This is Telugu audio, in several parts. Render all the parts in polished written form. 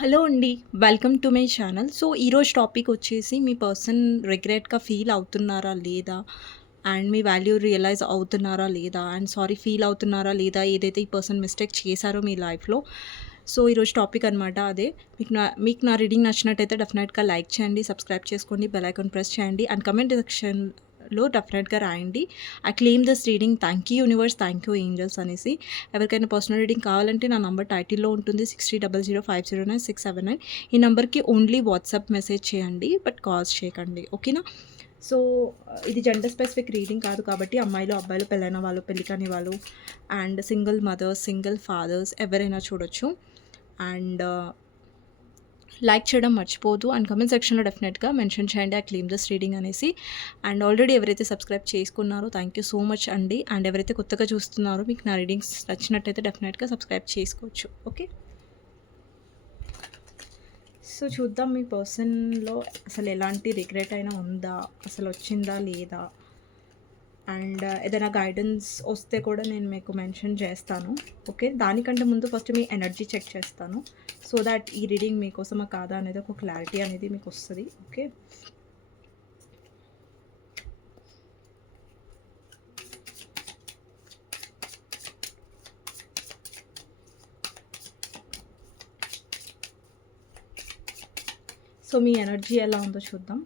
హలో అండి. Welcome to my channel. So, ఈరోజు టాపిక్ వచ్చేసి మీ పర్సన్ రిగ్రెట్‌గా ఫీల్ అవుతున్నారా లేదా? అండ్ మీ వాల్యూ రియలైజ్ అవుతున్నారా లేదా? అండ్ సారీ ఫీల్ అవుతున్నారా లేదా? ఏదైతే ఈ పర్సన్ మిస్టేక్ చేశారో మీ లైఫ్‌లో. సో, ఈరోజు టాపిక్ అనమాట అదే. మీకు నా రీడింగ్ నచ్చినట్టయితే డెఫినెట్‌గా లైక్ చేయండి, సబ్స్క్రైబ్ చేసుకోండి, బెల్ ఐకాన్ ప్రెస్ చేయండి అండ్ కమెంట్ సెక్షన్‌లో డెఫినెట్‌గా రాయండి. I claim this reading. Thank you universe, thank you angels అనేసి. ఎవరికైనా పర్సనల్ రీడింగ్ కావాలంటే నా నంబర్ టైటిల్‌లో ఉంటుంది 6300509679. ఈ నంబర్‌కి ఓన్లీ వాట్సాప్ మెసేజ్ చేయండి. బట్ కాల్స్ చేయకండి. ఓకేనా? సో, ఇది జెండర్ స్పెసిఫిక్ రీడింగ్ కాదు కాబట్టి అమ్మాయిలు, అబ్బాయిలు, పెళ్ళైన వాళ్ళు, పెళ్లి కాని వాళ్ళు and single mothers, single fathers ఎవరైనా చూడొచ్చు. అండ్ లైక్ చేయడం మర్చిపోవద్దు అండ్ కమెంట్ సెక్షన్‌లో డెఫినెట్‌గా మెన్షన్ చేయండి ఐ క్లెయిమ్ దిస్ రీడింగ్ అనేసి. అండ్ ఆల్రెడీ ఎవరైతే సబ్స్క్రైబ్ చేసుకున్నారో థ్యాంక్ యూ సో మచ్ అండి. అండ్ ఎవరైతే కొత్తగా చూస్తున్నారో మీకు నా రీడింగ్స్ నచ్చినట్టయితే డెఫినెట్‌గా సబ్స్క్రైబ్ చేసుకోవచ్చు. ఓకే. సో, చూద్దాం మీ పర్సన్‌లో అసలు ఎలాంటి రిగ్రెట్ అయినా ఉందా? అసలు వచ్చిందా లేదా? అండ్ ఏదైనా గైడెన్స్ వస్తే కూడా నేను మీకు మెన్షన్ చేస్తాను. ఓకే. దానికంటే ముందు ఫస్ట్ మీ ఎనర్జీ చెక్ చేస్తాను. సో దాట్ ఈ రీడింగ్ మీకోసమా కాదా అనేది ఒక క్లారిటీ అనేది మీకు వస్తది. ఓకే. సో, మీ ఎనర్జీ ఎలా ఉందో చూద్దాం.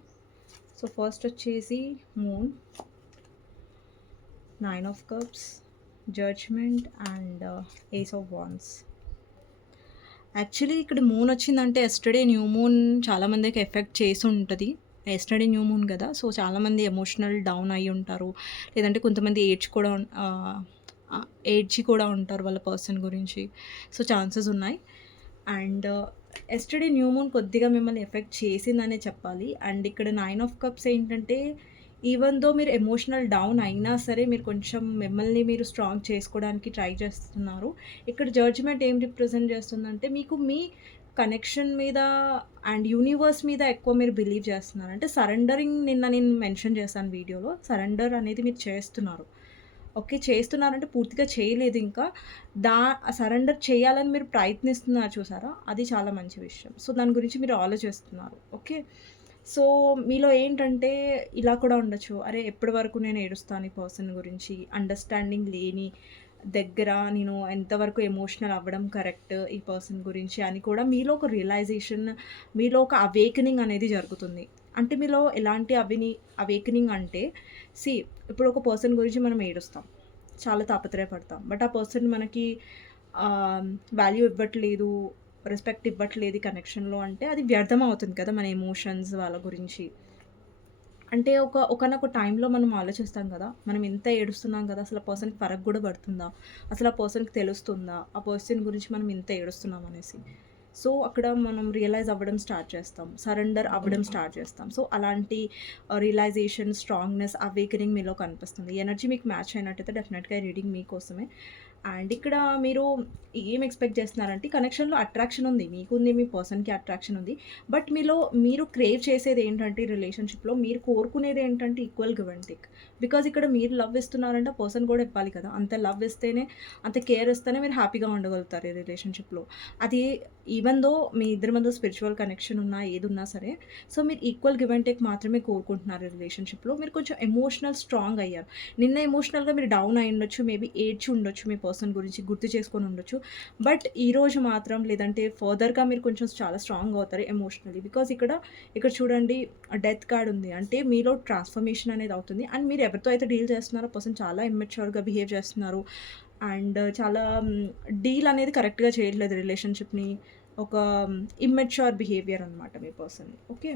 సో, ఫస్ట్ వచ్చేసి moon, 9 of cups, judgement and ace of wands. Actually ఇక్కడ మూన్ వచ్చిందంటే యెస్టర్‌డే న్యూ మూన్ చాలామందికి ఎఫెక్ట్ చేసి ఉంటది. యెస్టర్‌డే న్యూ మూన్ గదా! సో, చాలామంది ఎమోషనల్ డౌన్ అయ్యి ఉంటారు. లేదంటే కొంతమంది ఏడ్చి కూడా ఉంటారు వాళ్ళ పర్సన్ గురించి. సో, ఛాన్సెస్ ఉన్నాయి. అండ్ యెస్టర్‌డే న్యూ మూన్ కొద్దిగా మిమ్మల్ని ఎఫెక్ట్ చేసిందనే చెప్పాలి. అండ్ ఇక్కడ 9 ఆఫ్ కప్స్ ఏంటంటే ఈవెన్ దో మీరు ఎమోషనల్ డౌన్ అయినా సరే మీరు కొంచెం మిమ్మల్ని మీరు స్ట్రాంగ్ చేసుకోవడానికి ట్రై చేస్తున్నారు. ఇక్కడ జడ్జ్‌మెంట్ ఏం రిప్రజెంట్ చేస్తుందంటే మీకు మీ కనెక్షన్ మీద అండ్ యూనివర్స్ మీద ఎక్కువ మీరు బిలీవ్ చేస్తున్నారు. అంటే సరెండరింగ్ నిన్న నేను మెన్షన్ చేశాను వీడియోలో. సరెండర్ అనేది మీరు చేస్తున్నారు. ఓకే. చేస్తున్నారంటే పూర్తిగా చేయలేదు ఇంకా. దా సరెండర్ చేయాలని మీరు ప్రయత్నిస్తున్నారు చూసారా? అది చాలా మంచి విషయం. సో, దాని గురించి మీరు ఆలోచిస్తున్నారు. ఓకే. సో, మీలో ఏంటంటే ఇలా కూడా ఉండొచ్చు. అరే! ఎప్పటి వరకు నేను ఏడుస్తాను ఈ పర్సన్ గురించి. అండర్‌స్టాండింగ్ లేని దగ్గర నేను ఎంతవరకు ఎమోషనల్ అవ్వడం కరెక్ట్ ఈ పర్సన్ గురించి అని కూడా మీలో ఒక రియలైజేషన్, మీలో ఒక అవేకెనింగ్ అనేది జరుగుతుంది. అంటే మీలో ఎలాంటి అవేకెనింగ్ అంటే ఇప్పుడు ఒక పర్సన్ గురించి మనం ఏడుస్తాం. చాలా తాపత్రయపడతాం. బట్ ఆ పర్సన్ మనకి వాల్యూ ఇవ్వట్లేదు, రెస్పెక్ట్ ఇవ్వట్లేదు ఈ కనెక్షన్‌లో అంటే అది వ్యర్థం అవుతుంది కదా! మన ఎమోషన్స్ వాళ్ళ గురించి. అంటే ఒకానొక టైంలో మనం ఆలోచిస్తాం కదా! మనం ఇంత ఏడుస్తున్నాం కదా! అసలు ఆ పర్సన్‌కి ఫరక్ గూడా పడుతుందా? అసలు ఆ పర్సన్‌కి తెలుస్తుందా? ఆ పర్సన్ గురించి మనం ఇంత ఏడుస్తున్నాం అనేసి. సో, అక్కడ మనం రియలైజ్ అవ్వడం స్టార్ట్ చేస్తాం. సరెండర్ అవ్వడం స్టార్ట్ చేస్తాం. సో, అలాంటి రియలైజేషన్, స్ట్రాంగ్‌నెస్, అవేకెనింగ్ మీలో కనిపిస్తుంది. ఈ ఎనర్జీ మీకు మ్యాచ్ అయినట్టయితే డెఫినెట్‌గా ఈ రీడింగ్ మీకోసమే. అండ్ ఇక్కడ మీరు ఏం ఎక్స్‌పెక్ట్ చేస్తున్నారంటే కనెక్షన్‌లో అట్రాక్షన్ ఉంది. మీకుంది, మీ పర్సన్‌కి అట్రాక్షన్ ఉంది. బట్ మీరు క్రేవ్ చేసేది ఏంటంటే ఈ రిలేషన్‌షిప్‌లో మీరు కోరుకునేది ఏంటంటే equal give and take. Because ఇక్కడ మీరు లవ్ ఇస్తున్నారంటే ఆ పర్సన్ కూడా ఇవ్వాలి కదా! అంత లవ్ ఇస్తేనే, అంత కేర్ ఇస్తేనే మీరు హ్యాపీగా ఉండగలుగుతారు ఈ రిలేషన్‌షిప్‌లో. అది ఈవెన్ దో మీ ఇద్దరి మధ్య స్పిరిచువల్ కనెక్షన్ ఉన్నా, ఏదున్నా సరే. సో, మీరు ఈక్వల్ గివ్ అండ్ టేక్ మాత్రమే కోరుకుంటున్నారు ఈ రిలేషన్‌షిప్‌లో. మీరు కొంచెం ఎమోషనల్ స్ట్రాంగ్ అయ్యారు. నిన్న ఎమోషనల్‌గా మీరు డౌన్ అయ్యుండొచ్చు. మేబీ ఏడ్చి ఉండొచ్చు మీ పర్సన్ గురించి గుర్తు చేసుకొని ఉండొచ్చు. బట్ ఈరోజు మాత్రం లేదంటే ఫర్దర్‌గా మీరు కొంచెం చాలా స్ట్రాంగ్ అవుతారు ఎమోషనల్లీ. బికాజ్ ఇక్కడ చూడండి డెత్ కార్డ్ ఉంది. అంటే మీలో ట్రాన్స్‌ఫర్మేషన్ అనేది అవుతుంది. అండ్ మీరు ఎవరితో అయితే డీల్ చేస్తున్నారో ఆ పర్సన్ చాలా ఇమ్మెచ్యూర్‌గా బిహేవ్ చేస్తున్నారు. అండ్ చాలా డీల్ అనేది కరెక్ట్‌గా చేయట్లేదు రిలేషన్‌షిప్‌ని. ఒక ఇమ్మెచ్యూర్ బిహేవియర్ అనమాట మీ పర్సన్‌ది. ఓకే.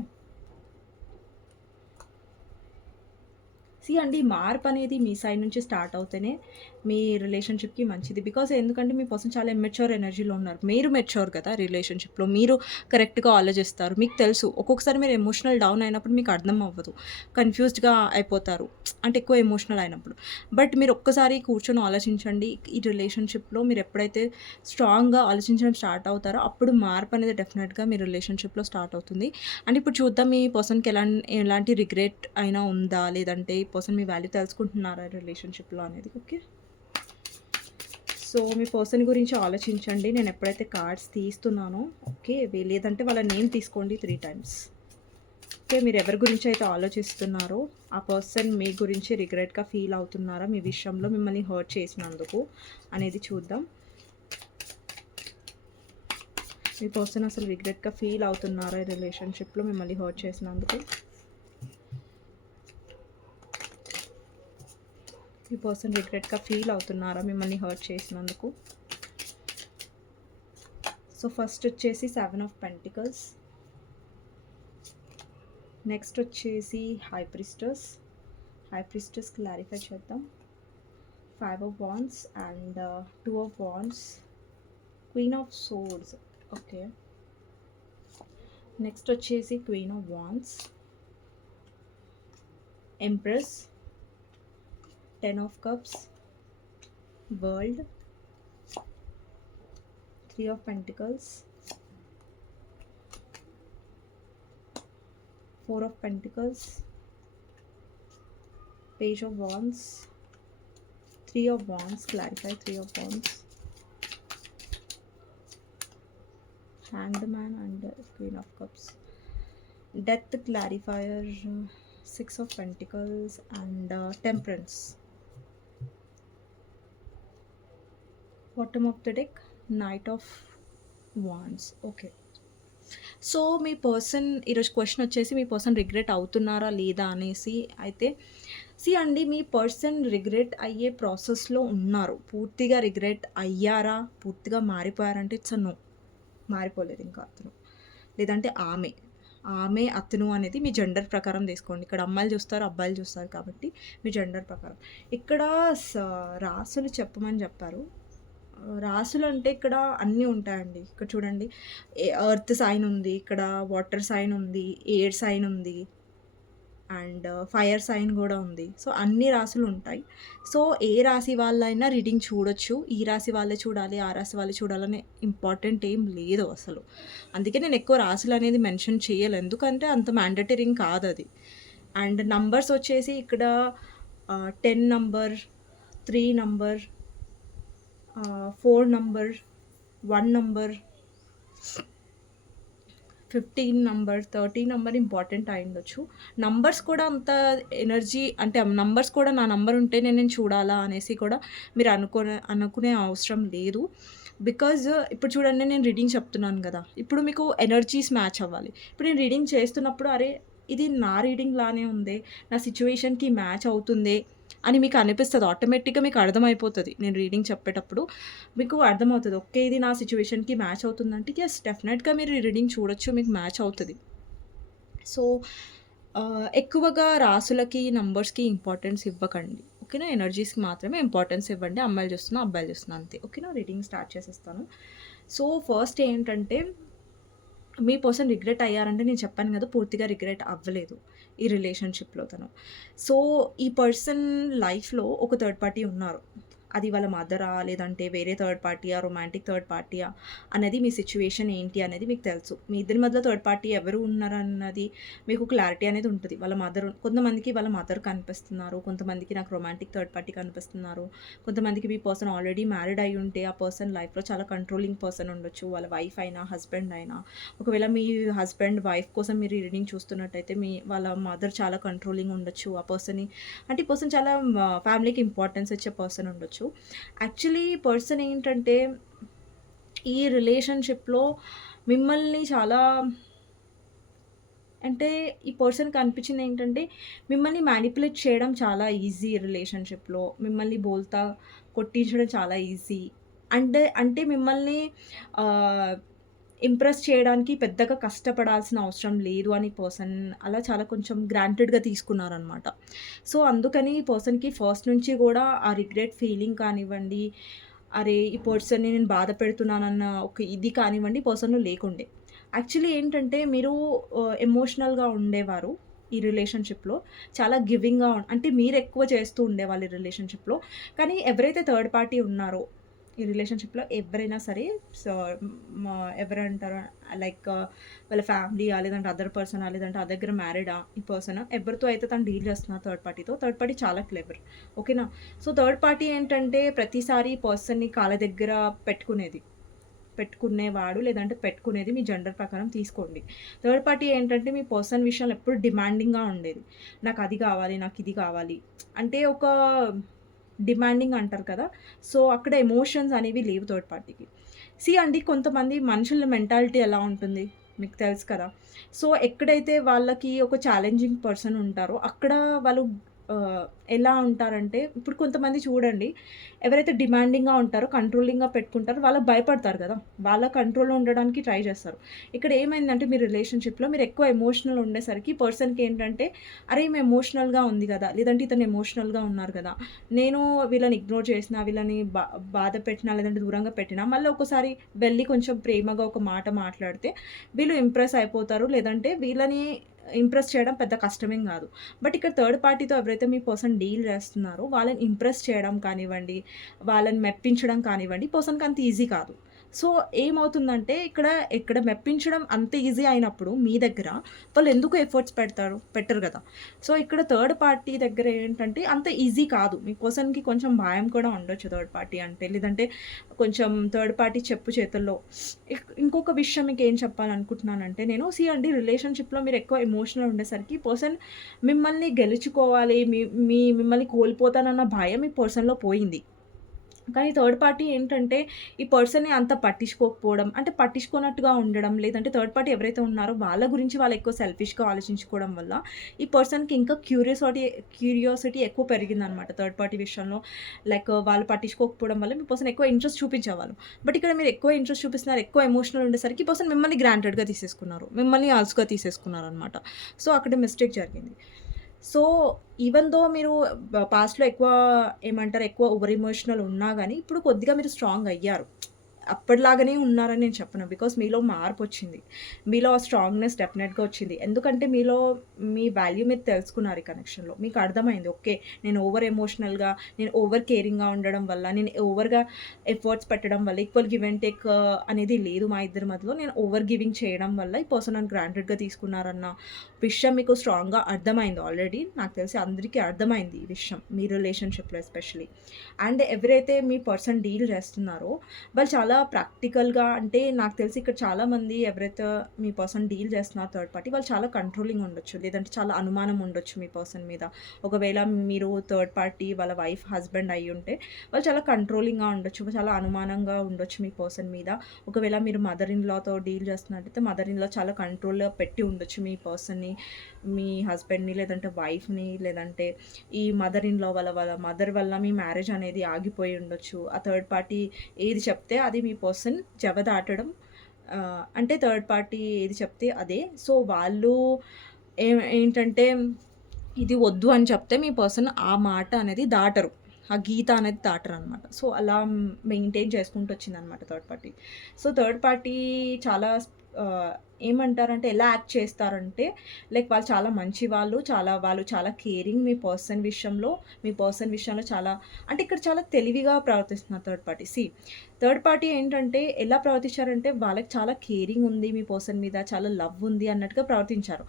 అండి మార్పనేది మీ సైడ్ నుంచి స్టార్ట్ అవుతేనే మీ రిలేషన్‌షిప్‌కి మంచిది. బికాజ్ ఎందుకంటే మీ పర్సన్ చాలా ఇమ్మెచ్యూర్ ఎనర్జీలో ఉన్నారు. మీరు మెచ్యూర్ కదా రిలేషన్‌షిప్‌లో. మీరు కరెక్ట్‌గా ఆలోచిస్తారు. మీకు తెలుసు ఒక్కొక్కసారి మీరు ఎమోషనల్ డౌన్ అయినప్పుడు మీకు అర్థం అవ్వదు. కన్‌ఫ్యూజ్డ్‌గా అయిపోతారు. అంటే ఎక్కువ ఎమోషనల్ అయినప్పుడు. బట్ మీరు ఒక్కసారి కూర్చొని ఆలోచించండి. ఈ రిలేషన్‌షిప్‌లో మీరు ఎప్పుడైతే స్ట్రాంగ్‌గా ఆలోచించడం స్టార్ట్ అవుతారో అప్పుడు మార్పనేది డెఫినెట్‌గా మీ రిలేషన్‌షిప్‌లో స్టార్ట్ అవుతుంది. అండ్ ఇప్పుడు చూద్దాం మీ పర్సన్‌కి ఎలాంటి రిగ్రెట్ అయినా ఉందా? లేదంటే ఈ పర్సన్ మీ వాల్యూ తెలుసుకుంటున్నారా రిలేషన్‌షిప్‌లో అనేది. ఓకే. సో మీ పర్సన్ గురించి ఆలోచించండి. నేను ఎప్పుడైతే కార్డ్స్ తీస్తున్నానో ఓకే, లేదంటే వాళ్ళ నేమ్ తీసుకోండి 3 టైమ్స్. ఓకే, మీరు ఎవరి గురించి అయితే ఆలోచిస్తున్నారో ఆ పర్సన్ మీ గురించి రిగ్రెట్గా ఫీల్ అవుతున్నారా మీ విషయంలో, మిమ్మల్ని హర్ట్ చేసినందుకు అనేది చూద్దాం. మీ పర్సన్ అసలు రిగ్రెట్గా ఫీల్ అవుతున్నారా ఈ రిలేషన్షిప్లో మిమ్మల్ని హర్ట్ చేసినందుకు? ఈ పర్సన్ రిగ్రెట్గా ఫీల్ అవుతున్నారా మిమ్మల్ని హర్ట్ చేసినందుకు? సో ఫస్ట్ వచ్చేసి 7 ఆఫ్ పెంటికల్స్, నెక్స్ట్ వచ్చేసి high priestess. High priestess clarify చేద్దాం. 5 of wands and 2 of wands, queen of swords. Okay, next వచ్చేసి queen of wands, empress, 10 of cups, world, 3 of pentacles, 4 of pentacles, page of wands, 3 of wands, clarify 3 of wands, hanged man and queen of cups, death clarifier, 6 of pentacles and temperance. Bottom of the deck, knight of wands. Okay, so me person ఈరోజు క్వశ్చన్ వచ్చేసి మీ పర్సన్ రిగ్రెట్ అవుతున్నారా లేదా అనేసి అయితే అండి, మీ పర్సన్ రిగ్రెట్ అయ్యే ప్రాసెస్లో ఉన్నారు. పూర్తిగా రిగ్రెట్ అయ్యారా, పూర్తిగా మారిపోయారంటే ఇట్స్ నో, మారిపోలేదు ఇంకా అతను, లేదంటే ఆమె అతను అనేది మీ జెండర్ ప్రకారం తీసుకోండి. ఇక్కడ అమ్మాయిలు చూస్తారు, అబ్బాయిలు చూస్తారు కాబట్టి మీ జెండర్ ప్రకారం. ఇక్కడ రాసులు చెప్పమని చెప్పారు. రాసులు అంటే ఇక్కడ అన్నీ ఉంటాయండి. ఇక్కడ చూడండి, ఎర్త్ సైన్ ఉంది, ఇక్కడ వాటర్ సైన్ ఉంది, ఎయిర్ సైన్ ఉంది అండ్ ఫైర్ సైన్ కూడా ఉంది. సో అన్ని రాసులు ఉంటాయి. సో ఏ రాశి వాళ్ళైనా రీడింగ్ చూడొచ్చు. ఈ రాశి వాళ్ళే చూడాలి, ఆ రాశి వాళ్ళే చూడాలనే ఇంపార్టెంట్ ఏం లేదు అసలు. అందుకే నేను ఎక్కువ రాశులు అనేది మెన్షన్ చేయలేదు, ఎందుకంటే అంత మ్యాండటరీ కాదు అది. అండ్ నంబర్స్ వచ్చేసి ఇక్కడ 10 number, 3 number, 4 number, 1 number, 15 number, 30 number important అయ్యుండొచ్చు. నంబర్స్ కూడా అంత ఎనర్జీ అంటే నంబర్స్ కూడా నా నంబర్ ఉంటే నేను చూడాలా అనేసి కూడా మీరు అనుకునే అవసరం లేదు. బికాజ్ ఇప్పుడు చూడండి, నేను రీడింగ్ చెప్తున్నాను కదా, ఇప్పుడు మీకు ఎనర్జీస్ మ్యాచ్ అవ్వాలి. ఇప్పుడు నేను రీడింగ్ చేస్తున్నప్పుడు అరే ఇది నా రీడింగ్ లానే ఉంది, నా సిచ్యువేషన్కి మ్యాచ్ అవుతుంది అని మీకు అనిపిస్తుంది. ఆటోమేటిక్గా మీకు అర్థమైపోతుంది. నేను రీడింగ్ చెప్పేటప్పుడు మీకు అర్థమవుతుంది, ఓకే ఇది నా సిచ్యువేషన్కి మ్యాచ్ అవుతుందంటే ఎస్ డెఫినెట్గా మీరు రీడింగ్ చూడొచ్చు, మీకు మ్యాచ్ అవుతుంది. సో ఎక్కువగా రాసులకి నంబర్స్కి ఇంపార్టెన్స్ ఇవ్వకండి, ఓకేనా. ఎనర్జీస్కి మాత్రమే ఇంపార్టెన్స్ ఇవ్వండి. అమ్మాయిలు చూస్తున్నా, అబ్బాయిలు చూస్తున్నా అంతే, ఓకేనా. రీడింగ్ స్టార్ట్ చేసేస్తాను. సో ఫస్ట్ ఏంటంటే, మీ పర్సన్ రిగ్రెట్ అయ్యారంటే నేను చెప్పాను కదా, పూర్తిగా రిగ్రెట్ అవ్వలేదు ఈ రిలేషన్షిప్లో తను. సో ఈ పర్సన్ లైఫ్లో ఒక థర్డ్ పార్టీ ఉన్నారు. అది వాళ్ళ మదరా, లేదంటే వేరే థర్డ్ పార్టీయా, రొమాంటిక్ థర్డ్ పార్టీయా అనేది మీ సిచ్యువేషన్ ఏంటి అనేది మీకు తెలుసు. మీ ఇద్దరి మధ్యలో థర్డ్ పార్టీ ఎవరు ఉన్నారన్నది మీకు క్లారిటీ అనేది ఉంటుంది. వాళ్ళ మదర్, కొంతమందికి వాళ్ళ మదర్ కనిపిస్తున్నారు, కొంతమందికి నాకు రొమాంటిక్ థర్డ్ పార్టీ కనిపిస్తున్నారు, కొంతమందికి మీ పర్సన్ ఆల్రెడీ మ్యారీడ్ అయి ఉంటే ఆ పర్సన్ లైఫ్లో చాలా కంట్రోలింగ్ పర్సన్ ఉండొచ్చు, వాళ్ళ వైఫ్ అయినా హస్బెండ్ అయినా. ఒకవేళ మీ హస్బెండ్ వైఫ్ కోసం మీరు రీడింగ్ చూస్తున్నట్టయితే వాళ్ళ మదర్ చాలా కంట్రోలింగ్ ఉండొచ్చు ఆ పర్సన్ని. అంటే ఈ పర్సన్ చాలా ఫ్యామిలీకి ఇంపార్టెన్స్ ఇచ్చే పర్సన్ ఉండొచ్చు. యాక్చువల్లీ పర్సన్ ఏంటంటే ఈ రిలేషన్షిప్లో మిమ్మల్ని చాలా, అంటే ఈ పర్సన్కి అనిపించింది ఏంటంటే మిమ్మల్ని మ్యానిపులేట్ చేయడం చాలా ఈజీ రిలేషన్షిప్లో, మిమ్మల్ని బోల్తా కొట్టించడం చాలా ఈజీ. అంటే మిమ్మల్ని ఇంప్రెస్ చేయడానికి పెద్దగా కష్టపడాల్సిన అవసరం లేదు అని పర్సన్ అలా చాలా కొంచెం గ్రాంటెడ్గా తీసుకున్నారనమాట. సో అందుకని ఈ పర్సన్కి ఫస్ట్ నుంచి కూడా ఆ రిగ్రెట్ ఫీలింగ్ కానివ్వండి, అరే ఈ పర్సన్ని నేను బాధ పెడుతున్నానన్న ఒక ఇది కానివ్వండి పర్సన్లో లేకుండే. యాక్చువల్లీ ఏంటంటే మీరు ఎమోషనల్గా ఉండేవారు ఈ రిలేషన్షిప్లో, చాలా గివింగ్గా అంటే మీరు ఎక్కువ చేస్తూ ఉండేవాళ్ళు ఈ రిలేషన్షిప్లో. కానీ ఎవరైతే థర్డ్ పార్టీ ఉన్నారో ఈ రిలేషన్‌షిప్‌లో ఎవరైనా సరే సో, మా ఎవరంటారు లైక్ వాళ్ళ ఫ్యామిలీయా, లేదంటే అదర్ పర్సనా, లేదంటే ఆ దగ్గర మ్యారీడా ఈ పర్సన్ ఎవరితో అయితే తను డీల్ చేస్తున్నారు థర్డ్ పార్టీతో, థర్డ్ పార్టీ చాలా క్లెవర్. ఓకేనా? సో, థర్డ్ పార్టీ ఏంటంటే ప్రతిసారి పర్సన్‌ని కాళ్ళ దగ్గర పెట్టుకునేది. పెట్టుకునేవాడు లేదంటే పెట్టుకునేది మీ జెండర్ ప్రకారం తీసుకోండి. థర్డ్ పార్టీ ఏంటంటే మీ పర్సన్ విషయంలో ఎప్పుడు డిమాండింగ్‌గా ఉండేది. నాకు అది కావాలి, నాకు ఇది కావాలి. అంటే ఒక డిమాండింగ్ అంటారు కదా! సో, అక్కడ ఎమోషన్స్ అనేవి లేవు థర్డ్ పార్టీకి. అండి కొంతమంది మనుషుల మెంటాలిటీ ఎలా ఉంటుంది మీకు తెలుసు కదా! సో, ఎక్కడైతే వాళ్ళకి ఒక ఛాలెంజింగ్ పర్సన్ ఉంటారో అక్కడ వాళ్ళు ఆహ్, ఎలా ఉంటారంటే ఇప్పుడు కొంతమంది చూడండి ఎవరైతే డిమాండింగ్‌గా ఉంటారో, కంట్రోలింగ్‌గా పెట్టుకుంటారో వాళ్ళకి భయపడతారు కదా! వాళ్ళ కంట్రోల్‌లో ఉండడానికి ట్రై చేస్తారు. ఇక్కడ ఏమైందంటే మీ రిలేషన్‌షిప్‌లో మీరు ఎక్కువ ఎమోషనల్ ఉండేసరికి పర్సన్‌కి ఏంటంటే అరే! ఈమె ఎమోషనల్‌గా ఉంది గదా! లేదంటే ఇతను ఎమోషనల్‌గా ఉన్నారు గదా! నేను వీళ్ళని ఇగ్నోర్ చేసినా, వీళ్ళని బాధ పెట్టినా, లేదంటే దూరంగా పెట్టినా, మళ్ళీ ఒక్కసారి వెళ్లి కొంచెం ప్రేమగా ఒక మాట మాట్లాడితే వీళ్ళు ఇంప్రెస్ అయిపోతారు. లేదంటే వీళ్ళని ఇంప్రెస్ చేయడం పెద్ద కష్టమేం గాదు. బట్ ఇక్కడ థర్డ్ పార్టీతో ఎవరైతే మీ పర్సన్ డీల్ చేస్తున్నారో వాళ్ళని ఇంప్రెస్ చేయడం కానివ్వండి, వాళ్ళని మెప్పించడం కానివ్వండి, పర్సన్‌కి అంత ఈజీ కాదు. సో, ఏమవుతుందంటే ఇక్కడ మెప్పించడం అంత ఈజీ అయినప్పుడు మీ దగ్గర వాళ్ళెందుకు ఎఫర్ట్స్ పెడతారు? పెట్టరు గదా! సో, ఇక్కడ థర్డ్ పార్టీ దగ్గర ఏంటంటే అంత ఈజీ కాదు. మీ పర్సన్‌కి కొంచెం భయం కూడా ఉండొచ్చు థర్డ్ పార్టీ అంటే. లేదంటే కొంచెం థర్డ్ పార్టీ చెప్పు చేతుల్లో. ఇంకొక విషయం మీకేం చెప్పాలనుకుంటున్నానంటే నేను అండి రిలేషన్‌షిప్‌లో మీరెక్కువ ఎమోషనల్ ఉండేసరికి పర్సన్ మిమ్మల్ని గెలుచుకోవాలి, మిమ్మల్ని కోల్పోతానన్న భయం ఈ పర్సన్‌లో పోయింది. కానీ థర్డ్ పార్టీ ఏంటంటే, ఈ పర్సన్‌ని అంత పట్టించుకోకపోవడం, అంటే పట్టించుకోనట్టుగా ఉండడం, లేదంటే థర్డ్ పార్టీ ఎవరైతే ఉన్నారో వాళ్ళ గురించి వాళ్ళు ఎక్కువ సెల్ఫిష్‌గా ఆలోచించుకోవడం వల్ల, ఈ పర్సన్‌కి ఇంకా క్యూరియాసిటీ ఎక్కువ పెరిగిందనమాట థర్డ్ పార్టీ విషయంలో. లైక్ వాళ్ళు పట్టించుకోకపోవడం వల్ల మీ పర్సన్ ఎక్కువ ఇంట్రెస్ట్ చూపించేవాళ్ళు. బట్ ఇక్కడ మీరు ఎక్కువ ఇంట్రెస్ట్ చూపిస్తున్నారు, ఎక్కువ ఎమోషనల్ ఉండేసరికి ఈ పర్సన్ మిమ్మల్ని గ్రాంటెడ్‌గా తీసేసుకున్నారు. మిమ్మల్ని అలుసుగా తీసేసుకున్నారనమాట. సో, అక్కడ మిస్టేక్ జరిగింది. సో, ఈవెన్ దో మీరు పాస్ట్‌లో ఎక్కువ ఏమంటారు, ఎక్కువ ఓవర్ ఎమోషనల్ ఉన్నా గాని, ఇప్పుడు కొద్దిగా మీరు స్ట్రాంగ్ అయ్యారు. అప్పటిలాగానే ఉన్నారని నేను చెప్పను. బికాస్ మీలో మార్పొచ్చింది. మీలో ఆ స్ట్రాంగ్‌నెస్ డెఫినెట్‌గా వచ్చింది. ఎందుకంటే మీలో మీ వాల్యూ మీరు తెలుసుకున్నారు ఈ కనెక్షన్‌లో. మీకు అర్థమైంది. ఓకే. నేను ఓవర్ ఎమోషనల్‌గా, నేను ఓవర్ కేరింగ్‌గా ఉండడం వల్ల, నేను ఓవర్‌గా ఎఫర్ట్స్ పెట్టడం వల్ల, ఈక్వల్ గివ్ అండ్ టేక్ అనేది లేదు మా ఇద్దరి మధ్యలో. నేను ఓవర్ గివింగ్ చేయడం వల్ల ఈ పర్సన్ నన్ను గ్రాంటెడ్‌గా తీసుకున్నారన్న విషయం మీకు స్ట్రాంగ్‌గా అర్థమైంది ఆల్రెడీ. నాకు తెలిసి అందరికీ అర్థమైంది ఈ విషయం. మీ రిలేషన్‌షిప్‌లో ఎస్పెషల్లీ. అండ్ ఎవరైతే మీ పర్సన్ డీల్ చేస్తున్నారో వాళ్ళు చాలా ప్రాక్టికల్‌గా, అంటే నాకు తెలిసి ఇక్కడ చాలామంది ఎవరైతే మీ పర్సన్ డీల్ చేస్తున్నారో థర్డ్ పార్టీ వాళ్ళు చాలా కంట్రోలింగ్ ఉండొచ్చు. లేదంటే చాలా అనుమానం ఉండొచ్చు మీ పర్సన్ మీద. ఒకవేళ మీరు థర్డ్ పార్టీ వాళ్ళ వైఫ్, హస్బెండ్ అయ్యుంటే వాళ్ళు చాలా కంట్రోలింగ్‌గా ఉండొచ్చు. చాలా అనుమానంగా ఉండొచ్చు మీ పర్సన్ మీద. ఒకవేళ మీరు మదర్ ఇన్ లాతో డీల్ చేస్తున్నట్టయితే మదర్ ఇన్ లా చాలా కంట్రోల్‌గా పెట్టి ఉండొచ్చు మీ పర్సన్‌ని, మీ హస్బెండ్‌ని, లేదంటే వైఫ్‌ని, లేదంటే ఈ మదర్ ఇన్ లా వాళ్ళ మదర్ వల్ల మీ మ్యారేజ్ అనేది ఆగిపోయి ఉండొచ్చు. ఆ థర్డ్ పార్టీ ఏది చెప్తే అది మీ పర్సన్ జవదాటడం, అంటే థర్డ్ పార్టీ ఏది చెప్తే అదే. సో, వాళ్ళు ఏంటంటే ఇది వద్దు అని చెప్తే మీ పర్సన్ ఆ మాట అనేది దాటరు. ఆ గీత అనేది దాటరనమాట. సో, అలా మెయింటైన్ చేసుకుంటూ వచ్చిందనమాట third party. So, third party చాలా ఆహ్, ఏమంటారంటే ఎలా యాక్ట్ చేస్తారంటే లైక్ వాళ్ళు చాలా మంచి వాళ్ళు చాలా కేరింగ్ మీ పర్సన్ విషయంలో. మీ పర్సన్ విషయంలో చాలా, అంటే ఇక్కడ చాలా తెలివిగా ప్రవర్తిస్తున్నారు థర్డ్ పార్టీ. థర్డ్ పార్టీ ఏంటంటే ఎలా ప్రవర్తించారంటే వాళ్ళకి చాలా కేరింగ్ ఉంది మీ పర్సన్ మీద, చాలా లవ్ ఉంది అన్నట్టుగా ప్రవర్తించారు.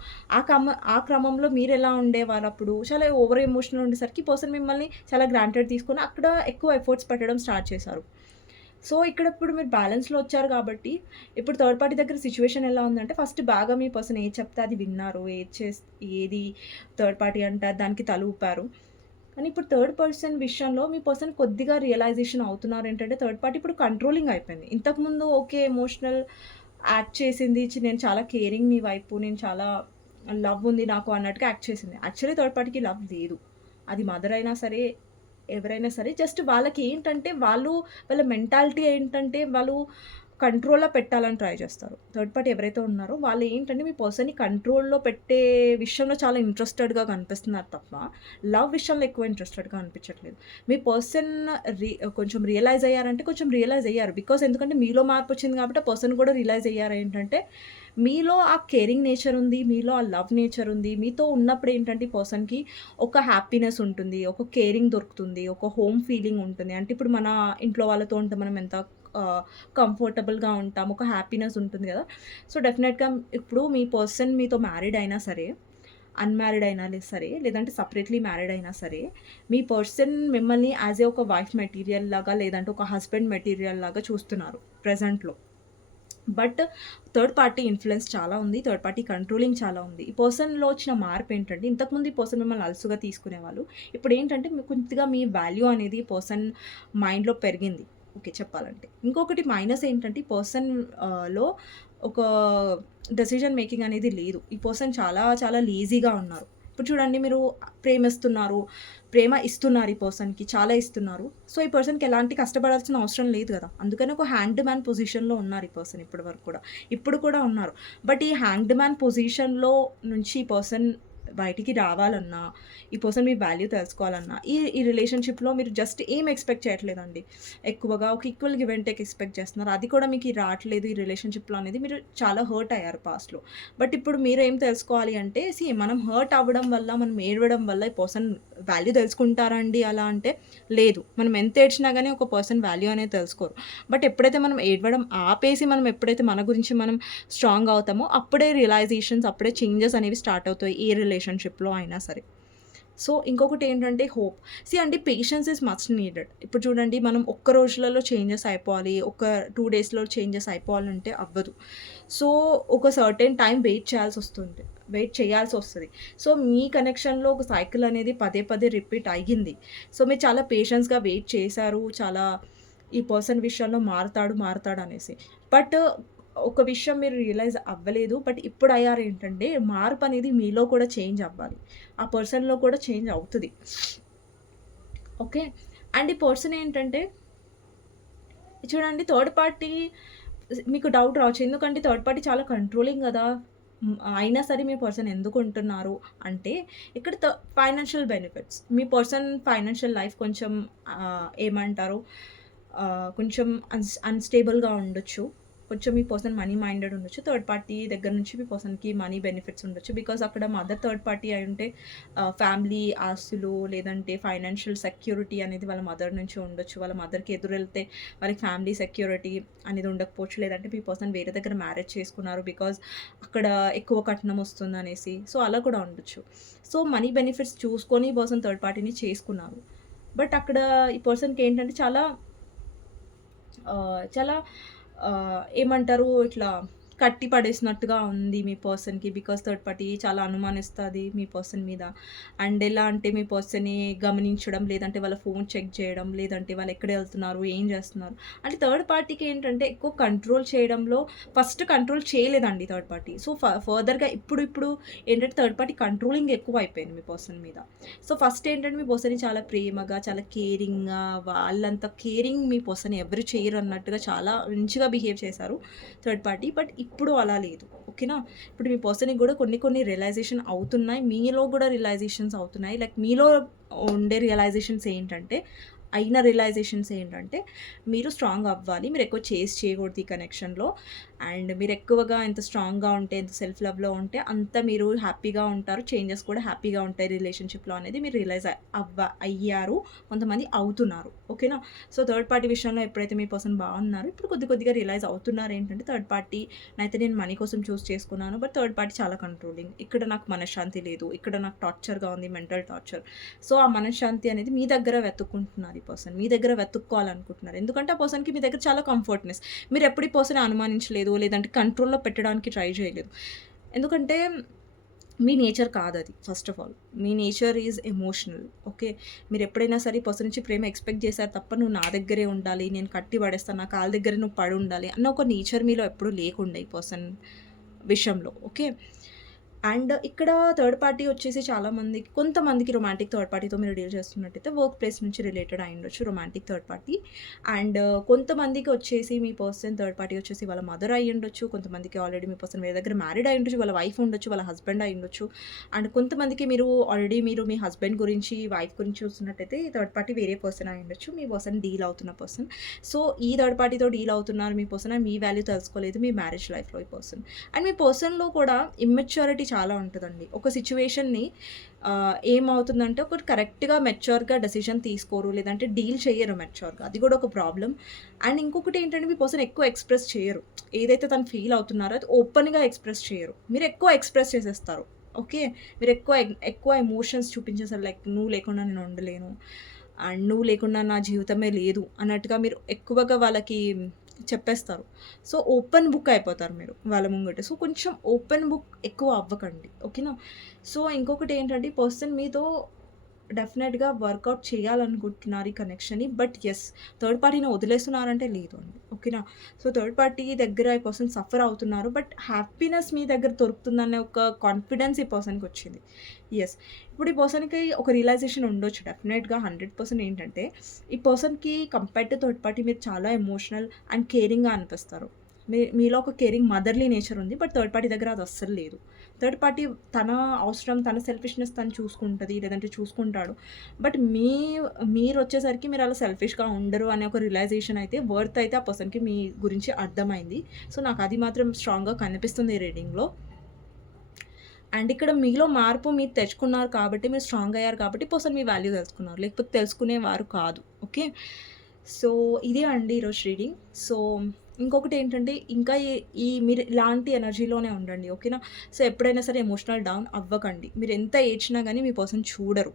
ఆ క్రమంలో మీరెలా ఉండేవారప్పుడు? చాలా ఓవర్ ఎమోషనల్ ఉండేసరికి పర్సన్ మిమ్మల్ని చాలా గ్రాంటెడ్ తీసుకొని అక్కడ ఎక్కువ ఎఫర్ట్స్ పెట్టడం స్టార్ట్ చేశారు. సో, ఇక్కడ ఇప్పుడు మీరు బ్యాలెన్స్‌లో వచ్చారు కాబట్టి, ఇప్పుడు థర్డ్ పార్టీ దగ్గర సిట్యుయేషన్ ఎలా ఉందంటే, ఫస్ట్ బాగా మీ పర్సన్ ఏది చెప్తే అది విన్నారు. ఏది థర్డ్ పార్టీ అంటారు దానికి తల ఊపారు. కానీ ఇప్పుడు థర్డ్ పర్సన్ విషయంలో మీ పర్సన్ కొద్దిగా రియలైజేషన్ అవుతున్నారు ఏంటంటే, థర్డ్ పార్టీ ఇప్పుడు కంట్రోలింగ్ అయిపోయింది. ఇంతకుముందు ఓకే. ఎమోషనల్ యాక్ట్ చేసింది. నేను చాలా కేరింగ్ నీ వైపు, నేను చాలా లవ్ ఉంది నాకు అన్నట్టుగా యాక్ట్ చేసింది. యాక్చువల్లీ థర్డ్ పార్టీకి లవ్ లేదు. అది మదర్ అయినా సరే, ఎవరైనా సరే జస్ట్ వాళ్ళకేంటంటే వాళ్ళ మెంటాలిటీ ఏంటంటే వాళ్ళు కంట్రోల్‌లో పెట్టాలని ట్రై చేస్తారు. థర్డ్ పార్టీ ఎవరైతే ఉన్నారో వాళ్ళు ఏంటంటే మీ పర్సన్‌ని కంట్రోల్‌లో పెట్టే విషయంలో చాలా ఇంట్రెస్టెడ్‌గా కనిపిస్తున్నారు తప్ప, లవ్ విషయంలో ఎక్కువ ఇంట్రెస్టెడ్‌గా అనిపించట్లేదు. మీ పర్సన్ రి కొంచెం రియలైజ్ అయ్యారంటే కొంచెం రియలైజ్ అయ్యారు. బికాజ్ ఎందుకంటే మీలో మార్పొచ్చింది కాబట్టి ఆ పర్సన్ కూడా రియలైజ్ అయ్యారు ఏంటంటే మీలో ఆ కేరింగ్ నేచర్ ఉంది. మీలో ఆ లవ్ నేచర్ ఉంది. మీతో ఉన్నప్పుడు ఏంటంటే ఈ పర్సన్‌కి ఒక హ్యాపీనెస్ ఉంటుంది. ఒక కేరింగ్ దొరుకుతుంది. ఒక హోమ్ ఫీలింగ్ ఉంటుంది. అంటే ఇప్పుడు మన ఇంట్లో వాళ్ళతో ఉంటే మనం ఎంత ఆహ్, కంఫర్టబుల్‌గా ఉంటాం. ఒక హ్యాపీనెస్ ఉంటుంది గదా! సో, డెఫినెట్‌గా ఇప్పుడు మీ పర్సన్ మీతో మ్యారీడ్ అయినా సరే, అన్‌మ్యారీడ్ అయినా సరే, లేదంటే సెపరేట్‌లీ మ్యారీడ్ అయినా సరే, మీ పర్సన్ మిమ్మల్ని యాస్ ఒక వైఫ్ మెటీరియల్ లాగా లేదంటే ఒక హస్బెండ్ మెటీరియల్ లాగా చూస్తున్నారు ప్రెజెంట్‌లో. బట్ థర్డ్ పార్టీ ఇన్‌ఫ్లూయెన్స్ చాలా ఉంది. థర్డ్ పార్టీ కంట్రోలింగ్ చాలా ఉంది. ఈ పర్సన్‌లో వచ్చిన మార్పేంటంటే, ఇంతకుముందు ఈ పర్సన్ మిమ్మల్ని అలుసుగా తీసుకునేవాళ్ళు. ఇప్పుడేంటంటే మీకు కొద్దిగా మీ వాల్యూ అనేది పర్సన్ మైండ్‌లో పెరిగింది. ఓకే చెప్పాలంటే. ఇంకొకటి మైనస్ ఏంటంటే, ఈ పర్సన్ లో ఒక డెసిషన్ మేకింగ్ అనేది లేదు. ఈ పర్సన్ చాలా చాలా లేజీగా ఉన్నారు. ఇప్పుడు చూడండి మీరు ప్రేమిస్తున్నారు. ప్రేమ ఇస్తున్నారు ఈ పర్సన్‌కి. చాలా ఇస్తున్నారు. సో, ఈ పర్సన్‌కి ఎలాంటి కష్టపడాల్సిన అవసరం లేదు గదా! అందుకని ఒక హ్యాండ్ మ్యాన్ పొజిషన్‌లో ఉన్నారు ఈ పర్సన్ ఇప్పటి వరకు కూడా. ఇప్పుడు కూడా ఉన్నారు. బట్ ఈ హ్యాండ్ మ్యాన్ పొజిషన్‌లో నుంచి ఈ పర్సన్ బయటికి రావాలన్నా, ఈ పర్సన్ మీ వాల్యూ తెలుసుకోవాలన్నా, ఈ ఈ రిలేషన్‌షిప్‌లో మీరు జస్ట్ ఏం ఎక్స్‌పెక్ట్ చేయట్లేదండి. ఎక్కువగా ఒక equal give and take expect చేస్తున్నారు. అది కూడా మీకు రావట్లేదు ఈ రిలేషన్‌షిప్‌లో అనేది మీరు చాలా హర్ట్ అయ్యారు పాస్ట్‌లో. బట్ ఇప్పుడు మీరేం తెలుసుకోవాలి అంటే మనం హర్ట్ అవ్వడం వల్ల, మనం ఏడవడం వల్ల ఈ పర్సన్ వాల్యూ తెలుసుకుంటారా అండి అలా అంటే? లేదు. మనం ఎంత ఏడ్చినా గాని ఒక పర్సన్ వాల్యూ అనేది తెలుసుకోరు. బట్ ఎప్పుడైతే మనం ఏడవడం ఆపేసి మనం ఎప్పుడైతే మన గురించి మనం స్ట్రాంగ్ అవుతామో అప్పుడే రియలైజేషన్స్, అప్పుడే చేంజెస్ అనేవి స్టార్ట్ అవుతాయి ఏ రిలేషన్‌షిప్‌లో అయినా సరే. సో, ఇంకొకటేంటంటే హోప్. అంటే పేషెన్స్ ఈస్ మస్ట్ నీడెడ్. ఇప్పుడు చూడండి మనం ఒక్క రోజులలో చేంజెస్ అయిపోవాలి. ఒక 2 డేస్‌లో చేంజెస్ అయిపోవాలంటే అవ్వదు. సో, ఒక సర్టెన్ టైమ్ వెయిట్ చేయాల్సొస్తుంది. వెయిట్ చేయాల్సొస్తది. సో, మీ కనెక్షన్‌లో ఒక సైకిల్ అనేది పదే పదే రిపీట్ అయ్యింది. సో, మీరు చాలా పేషెన్స్‌గా వెయిట్ చేశారు. చాలా ఈ పర్సన్ విషయంలో మారతాడనేసి. బట్ ఒక విషయం మీరు రియలైజ్ అవ్వలేదు. బట్ ఇప్పుడు అయ్యారేంటంటే మార్పనేది మీలో కూడా చేంజ్ అవ్వాలి. ఆ పర్సన్‌లో కూడా చేంజ్ అవుతది. ఓకే. అండ్ ఈ పర్సన్ ఏంటంటే చూడండి థర్డ్ పార్టీ మీకు డౌట్ రావచ్చు. ఎందుకంటే థర్డ్ పార్టీ చాలా కంట్రోలింగ్ గదా! అయినా సరే మీ పర్సన్ ఎందుకుంటున్నారు అంటే ఇక్కడ ఫైనాన్షియల్ బెనిఫిట్స్. మీ పర్సన్ ఫైనాన్షియల్ లైఫ్ కొంచెం ఏమంటారు కొంచెం అన్‌స్టేబుల్‌గా ఉండొచ్చు. కొంచెం మీ పర్సన్ మనీ మైండెడ్ ఉండొచ్చు. థర్డ్ పార్టీ దగ్గర నుంచి మీ పర్సన్‌కి మనీ బెనిఫిట్స్ ఉండొచ్చు. బికాజ్ అక్కడ మదర్ థర్డ్ పార్టీ అయ్యుంటే ఫ్యామిలీ ఆస్తులు లేదంటే ఫైనాన్షియల్ సెక్యూరిటీ అనేది వాళ్ళ మదర్ నుంచి ఉండొచ్చు. వాళ్ళ మదర్‌కి ఎదురెళ్తే వాళ్ళకి ఫ్యామిలీ సెక్యూరిటీ అనేది ఉండకపోవచ్చు. లేదంటే మీ పర్సన్ వేరే దగ్గర మ్యారేజ్ చేసుకున్నారు. బికాజ్ అక్కడ ఎక్కువ కట్నం వస్తుందనేసి. సో, అలా కూడా ఉండొచ్చు. సో, మనీ బెనిఫిట్స్ చూసుకొని ఈ పర్సన్ థర్డ్ పార్టీని చేసుకున్నారు. బట్ అక్కడ ఈ పర్సన్‌కి ఏంటంటే చాలా ఏమంటారు ఇట్లా కట్టి పడేసినట్టుగా ఉంది మీ పర్సన్‌కి. బికాజ్ థర్డ్ పార్టీ చాలా అనుమానిస్తది మీ పర్సన్ మీద. అండ్ ఎలా అంటే మీ పర్సన్‌ని గమనించడం, లేదంటే వాళ్ళ ఫోన్ చెక్ చేయడం, లేదంటే వాళ్ళు ఎక్కడెళ్తున్నారు, ఏం చేస్తున్నారు. అంటే థర్డ్ పార్టీకి ఏంటంటే ఎక్కువ కంట్రోల్ చేయడంలో ఫస్ట్ కంట్రోల్ చేయలేదండి థర్డ్ పార్టీ. సో, ఫర్దర్‌గా ఇప్పుడు ఏంటంటే థర్డ్ పార్టీ కంట్రోలింగ్ ఎక్కువైపోయింది మీ పర్సన్ మీద. సో, ఫస్ట్ ఏంటంటే మీ పర్సన్‌ని చాలా ప్రేమగా, చాలా కేరింగ్‌గా వాళ్ళంత కేరింగ్ మీ పర్సన్ ఎవరు చేయరన్నట్టుగా చాలా మంచిగా బిహేవ్ చేశారు థర్డ్ పార్టీ. బట్ ఇప్పుడు అలా లేదు. ఓకేనా? ఇప్పుడు మీ పర్సన్‌కి గూడా కొన్ని రియలైజేషన్ అవుతున్నాయి. మీలో గూడా రియలైజేషన్స్ అవుతున్నాయి. లైక్ మీలో ఉండే రియలైజేషన్స్ ఏంటంటే రియలైజేషన్స్ ఏంటంటే మీరు స్ట్రాంగ్ అవ్వాలి. మీరు ఎక్కువ చేజ్ చేయకూడదు ఈ కనెక్షన్‌లో. అండ్ మీరు ఎక్కువగా ఎంత స్ట్రాంగ్‌గా ఉంటే, ఎంత సెల్ఫ్ లవ్‌లో ఉంటే అంత మీరు హ్యాపీగా ఉంటారు. చేంజెస్ కూడా హ్యాపీగా ఉంటాయి రిలేషన్‌షిప్‌లో అనేది మీరు రియలైజ్ అయ్యారు. కొంతమంది అవుతున్నారు. ఓకేనా? సో, థర్డ్ పార్టీ విషయంలో ఎప్పుడైతే మీ పర్సన్ బాగున్నారు, ఇప్పుడు కొద్దిగా రియలైజ్ అవుతున్నారు ఏంటంటే థర్డ్ పార్టీనైతే నేను మనీ కోసం చూజ్ చేసుకున్నాను. బట్ థర్డ్ పార్టీ చాలా కంట్రోలింగ్. ఇక్కడ నాకు మనశ్శాంతి లేదు. ఇక్కడ నాకు టార్చర్‌గా ఉంది. Mental torture. సో, ఆ మనశ్శాంతి అనేది మీ దగ్గర వెతుక్కుంటున్నారు ఈ పర్సన్. మీ దగ్గర వెతుక్కోవాలనుకుంటున్నారు. ఎందుకంటే ఆ పర్సన్‌కి మీ దగ్గర చాలా కంఫర్ట్‌నెస్. మీరెప్పుడు ఈ పర్సన్‌ని అనుమానించలేదు. లేదంటే కంట్రోల్‌లో పెట్టడానికి ట్రై చేయలేదు. ఎందుకంటే మీ నేచర్ కాదది first of all. Me nature is emotional. Okay. మీరెప్పుడైనా సరే ఈ పర్సన్ నుంచి ప్రేమ ఎక్స్‌పెక్ట్ చేశారు తప్ప నువ్వు నా దగ్గరే ఉండాలి, నేను కట్టి పడేస్తాను, నా కాళ్ళ దగ్గర నువ్వు పడుండాలి అన్న ఒక నేచర్ మీలో ఎప్పుడూ లేకుండే ఈ పర్సన్ విషయంలో. ఓకే. అండ్ ఇక్కడ థర్డ్ పార్టీ వచ్చేసి చాలామందికి కొంతమందికి రొమాంటిక్ థర్డ్ పార్టీతో మీరు డీల్ చేస్తున్నట్టయితే వర్క్ ప్లేస్ నుంచి రిలేటెడ్ అయి ఉండొచ్చు రొమాంటిక్ థర్డ్ పార్టీ. అండ్ కొంతమందికి వచ్చేసి మీ పర్సన్ థర్డ్ పార్టీ వచ్చేసి వాళ్ళ మదర్ అయి ఉండొచ్చు. కొంతమందికి ఆల్రెడీ మీ పర్సన్ వేరే దగ్గర మ్యారీడ్ అయి ఉండొచ్చు, వాళ్ళ వైఫ్ ఉండొచ్చు, వాళ్ళ హస్బెండ్ అయి ఉండొచ్చు. అండ్ కొంతమందికి ఆల్రెడీ మీరు మీ హస్బెండ్ గురించి వైఫ్ గురించి చూస్తున్నట్టయితే ఈ థర్డ్ పార్టీ వేరే పర్సన్ అయి ఉండొచ్చు, మీ పర్సన్ డీల్ అవుతున్న పర్సన్. సో ఈ థర్డ్ పార్టీతో డీల్ అవుతున్నారు మీ పర్సన్, మీ వాల్యూ తెలుసుకోలేదు మీ మ్యారేజ్ లైఫ్లో ఈ పర్సన్. అండ్ మీ పర్సన్లో కూడా ఇమ్మెచ్యూరిటీ చాలా ఉంటుందండి. ఒక సిచ్యువేషన్ని ఏమవుతుందంటే ఒకటి కరెక్ట్గా మెచ్యూర్గా డెసిషన్ తీసుకోరు, లేదంటే డీల్ చేయరు మెచ్యూర్గా, అది కూడా ఒక ప్రాబ్లం. అండ్ ఇంకొకటి ఏంటంటే మీ పర్సన్ ఎక్కువ ఎక్స్ప్రెస్ చేయరు, ఏదైతే తను ఫీల్ అవుతున్నారో అది ఓపెన్గా ఎక్స్ప్రెస్ చేయరు, మీరు ఎక్కువ ఎక్స్ప్రెస్ చేసేస్తారు. ఓకే, మీరు ఎక్కువ ఎమోషన్స్ చూపించేసారు, లైక్ నువ్వు లేకుండా నేను ఉండలేను అండ్ నువ్వు లేకుండా నా జీవితమే లేదు అన్నట్టుగా మీరు ఎక్కువగా వాళ్ళకి చెప్పేస్తారు. సో ఓపెన్ బుక్ అయిపోతారు మీరు వాళ్ళ ముంగట. సో కొంచెం ఓపెన్ బుక్ ఎక్కువ అవ్వకండి, ఓకేనా. సో ఇంకొకటి ఏంటంటే పర్సన్ మీతో డెఫినెట్గా వర్కౌట్ చేయాలనుకుంటున్నారు ఈ కనెక్షన్ని, బట్ ఎస్ థర్డ్ పార్టీని వదిలేస్తున్నారంటే లేదు అండి, ఓకేనా. సో థర్డ్ పార్టీ దగ్గర ఈ పర్సన్ సఫర్ అవుతున్నారు, బట్ హ్యాపీనెస్ మీ దగ్గర దొరుకుతుందనే ఒక కాన్ఫిడెన్స్ ఈ పర్సన్కి వచ్చింది. ఎస్, ఇప్పుడు ఈ పర్సన్కి ఒక రియలైజేషన్ ఉండొచ్చు డెఫినెట్గా 100% ఏంటంటే ఈ పర్సన్కి కంపేర్డ్ టు థర్డ్ పార్టీ మీరు చాలా ఎమోషనల్ అండ్ కేరింగ్గా అనిపిస్తారు. మీలో ఒక కేరింగ్ మదర్లీ నేచర్ ఉంది, బట్ థర్డ్ పార్టీ దగ్గర అది అస్సలు లేదు. థర్డ్ పార్టీ తన అవసరం, తన సెల్ఫిష్నెస్ తను చూసుకుంటుంది, లేదంటే చూసుకుంటాడు. బట్ మీరు వచ్చేసరికి మీరు అలా సెల్ఫిష్గా ఉండరు అనే ఒక రియలైజేషన్ అయితే వర్త్ అయితే ఆ పర్సన్కి మీ గురించి అర్థమైంది. సో నాకు అది మాత్రం స్ట్రాంగ్గా కనిపిస్తుంది ఈ రీడింగ్లో. అండ్ ఇక్కడ మీలో మార్పు మీరు తెచ్చుకున్నారు కాబట్టి, మీరు స్ట్రాంగ్ అయ్యారు కాబట్టి పర్సన్ మీ వాల్యూ తెలుసుకున్నారు, లేకపోతే తెలుసుకునేవారు కాదు. ఓకే, సో ఇదే అండి ఈరోజు రీడింగ్. సో ఇంకొకటి ఏంటంటే ఇంకా మీరు ఇలాంటి ఎనర్జీలోనే ఉండండి, ఓకేనా. సో ఎప్పుడైనా సరే ఎమోషనల్ డౌన్ అవ్వకండి. మీరు ఎంత ఏడ్చినా కానీ మీ పర్సన్ చూడరు